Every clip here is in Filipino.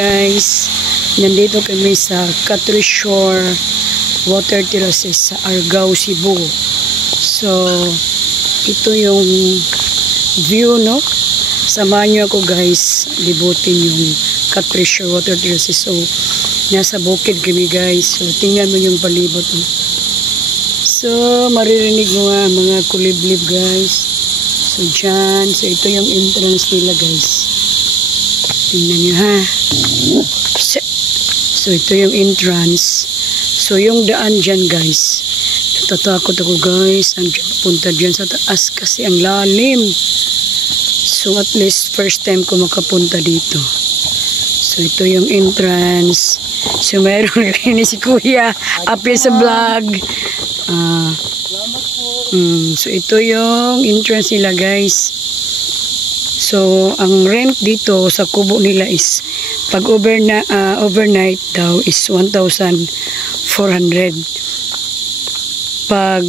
Guys, nandito kami sa Catrice Shore Water Terraces sa Argao, Cebu. So, ito yung view, no? Samahan nyo ako guys, libutin yung Catrice Shore Water Terraces. So, nasa bukid kami guys. So, tingnan mo yung palibot. No? So, maririnig mo nga mga kuliblib guys. So, dyan. So, ito yung entrance nila guys. Tingnan nyo ha. So, ito yung entrance. So, yung daan dyan, guys. Natatakot ako, guys. Punta dyan sa taas kasi ang lalim. So, at least first time ko makapunta dito. So, ito yung entrance. So, mayroon rin si Kuya. Appear sa vlog. So, ito yung entrance nila, guys. So, ang rent dito sa kubo nila is pag overnight daw is 1,400. Pag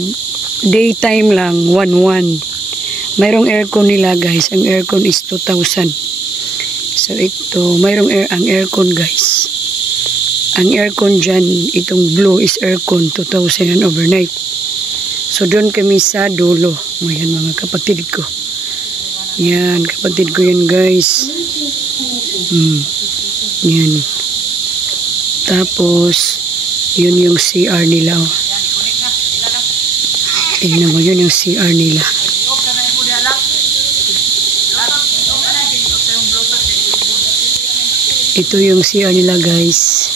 daytime lang, 1,100. Mayroong aircon nila guys. Ang aircon is 2,000. So, ito, ang aircon guys. Ang aircon dyan, itong blue is aircon, 2,000 and overnight. So, doon kami sa dulo. Ngayon mga kapatid ko. Yan, kapatid ko yun guys. Yan. Tapos, yun yung CR nila. Oh. Tingnan mo, yun yung CR nila. Ito yung CR nila guys.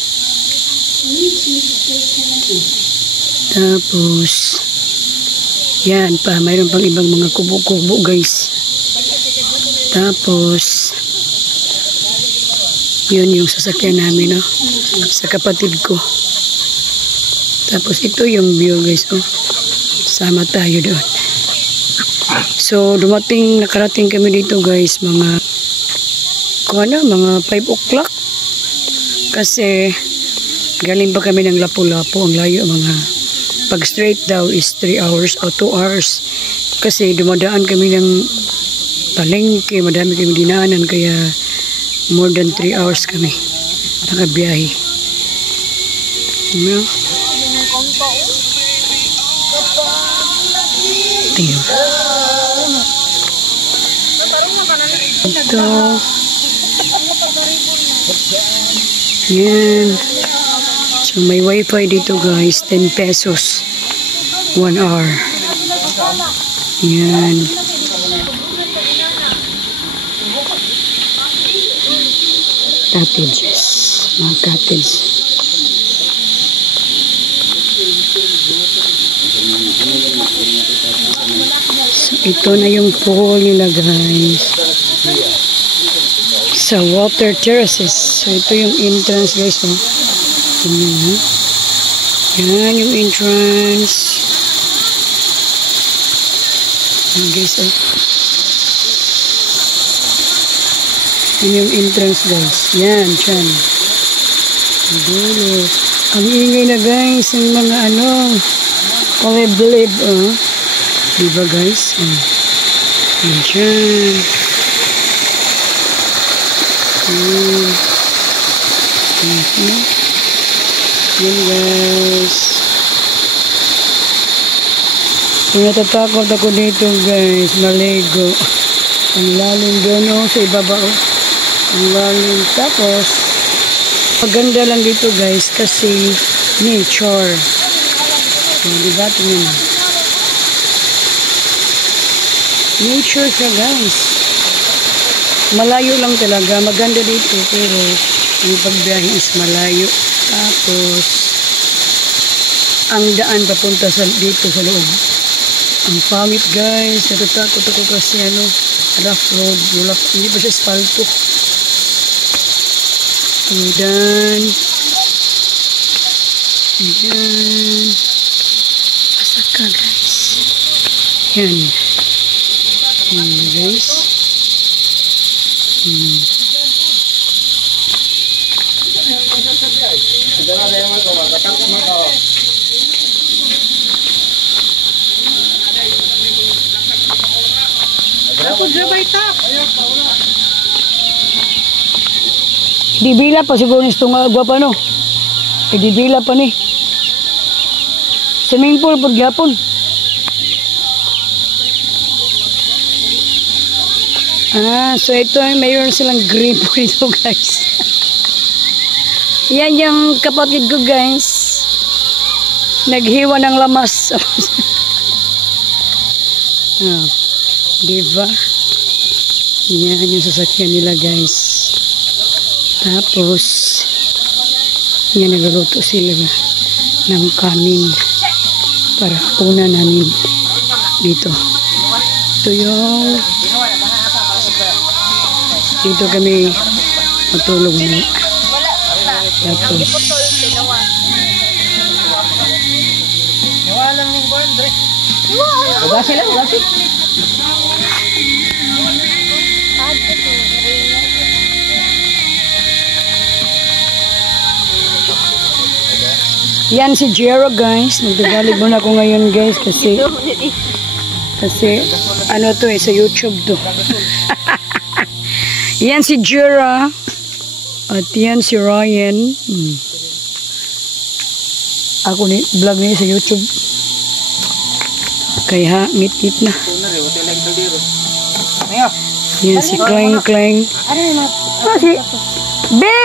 Tapos, yan pa, mayroon pang ibang mga kubo-kubo guys. Tapos, yun yung sasakyan namin, no? Sa kapatid ko. Tapos, ito yung view, guys, oh. Sama tayo doon. So, nakarating kami dito, guys, mga 5 o'clock. Kasi, galing pa kami ng Lapu-Lapu. Ang layo, pag straight daw is 3 hours o 2 hours. Kasi, dumadaan kami ng palengke, madami kami dinaanan, kaya more than 3 hours kami nakabiyahe. No? Tingnan. Ito. Yan. So may wifi dito guys, 10 pesos 1 hour. Yan. Cottages, mga cottage. So, ito na yung pool nila guys. Sa Water Terraces. So, ito yung entrance guys. Oh. Yan yung entrance. Yan guys. Oh. Yan yung entrance guys. Yan, dyan. Dulo. Ang ingay na guys. Yung mga kalib-lib. Diba guys? Yan dyan. Yan guys. Natatakot ako dito guys. Maligo. Ang lalim doon sa ibaba. Ang lalim. Tapos, maganda lang dito guys kasi nature. So, diba? Tingnan. Nature siya guys. Malayo lang talaga. Maganda dito pero ang pagbiyahe is malayo. Tapos, ang daan papunta dito sa loob. Ang pangit guys. Natatakot ako kasi rough road. Hindi pa siya asfalto. Ayan. Ayan. Asak ka guys. Yan. Yan guys. Ako, grabay tak. Idibila pa siguro ni itong agwa pa no. Idibila pa ni. Swimming pool po gyapon. So ito ay mayroon silang green po ito guys. Yan yung kapatid ko guys. Naghiwa ng lamas. Diba? Yan yung sasakyan nila guys. Tapos yan nagluluto sila ng kanin para una namin dito. Ito yung dito kami matulog na. Tapos walang lingkon, Dre. Ugasi lang, ugasi. yan si Jero guys. Nagdagalig muna ako ngayon guys kasi ano to sa YouTube to. Yan si Jero at yan si Ryan. Ako ni vlog niya sa YouTube. Kaya ngit-ngit na. Yan si Kleng Kleng. Si Be!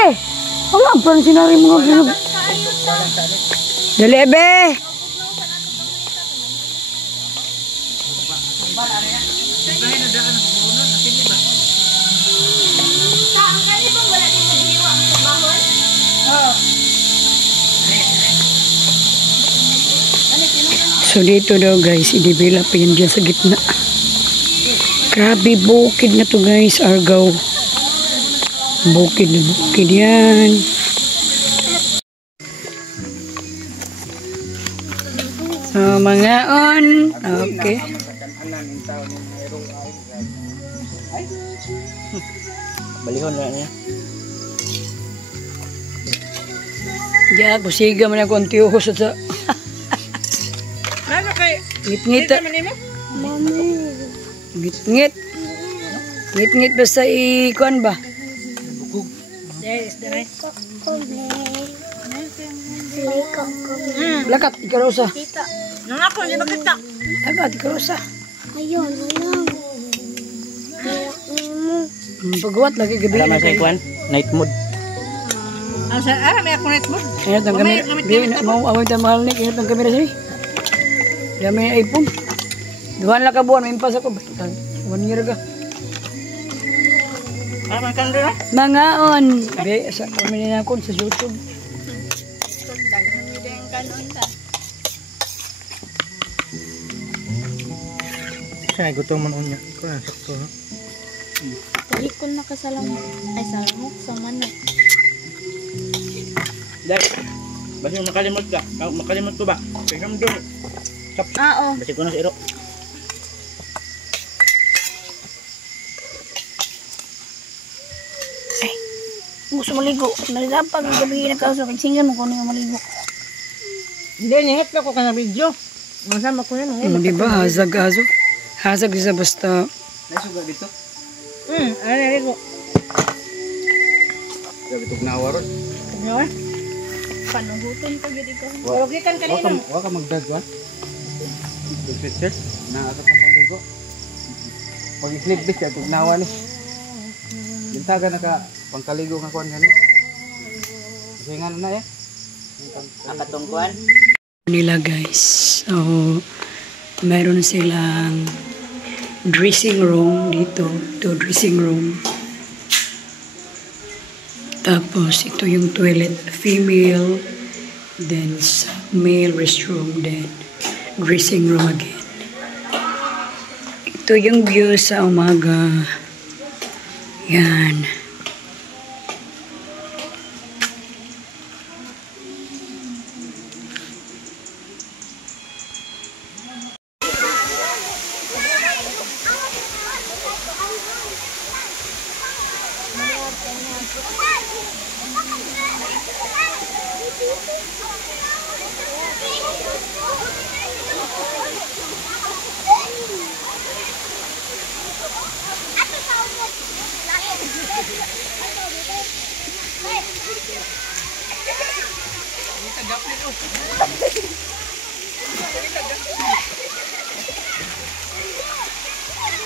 Wala pa rin sinari mga vlog. Dali, Be! So dito daw guys, idibila pa yan dyan sa gitna. Grabe, bukid na to guys, Argao. Bukid na bukid yan. So mga on, okay. Balihon na niya. Ya, kusiga man ako ang tiyos sa Ano kay? ngit-ngit. Ngit-ngit. Ngit-ngit ba sa ikuan ba? Yes, dere. Lakat, ikaw sa. Nang ako, hindi makita. Lakat, ikaw sa. Ayun, ayun. Pagawat lagi gabi Alam na mo sa ikuan? Night mood. May ako night mood. Ayan ang kamera. Mau away tayo mahal ni. Ayan ang kamera siya. Dami yung iPhone. Duhan lang ka buwan. May impas ako. 1 year ka. Ano man kang doon? Mga on. Be, sa kami na ako sa YouTube. Siya, gutom man unya. Ikaw na, sakto. Talikon na ka sa lamok. Ay, sa lamok, sa manok. Dahil, basta makalimot ka. Makalimot ko ba? Tingnan doon. Oo. Basta ko na sa iro. Gusto maligo. Nalilapag ang gabi na kaso. Kagsingan mo kung ano yung maligo. Hindi, nihit na ko ka na video. Masama ko yan. Diba? Hasag aso. Hasag isa basta. Nasuga dito? Ano naligo? Grabe itong nawaron. Nawa? Panugutan ka gid ko. Warugikan ka nino. Waka magdagwan. Picture na ato pang maligo. Pag-slip bis ya tugnawa ni. Bintaga na ka pangkaligo nga kuan gani. Kasi nga na ya. Akatong kuan Nila guys. So, meron silang dressing room dito. Ito dressing room. Tapos ito yung toilet female. Then male restroom. Then dressing room again. Ito yung view sa umaga. Yan.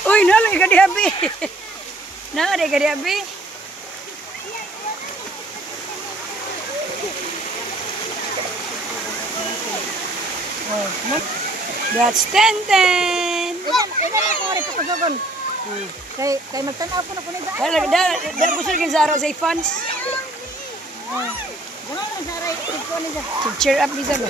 Uy, nalay ka di abi. Nalay ka di abi. That's 10-10. Kay magtanaw ko na ko nila. Dala gusto rin Zara sa fans. Ganun mo sa ray ko nila. Cheer up ni Zara.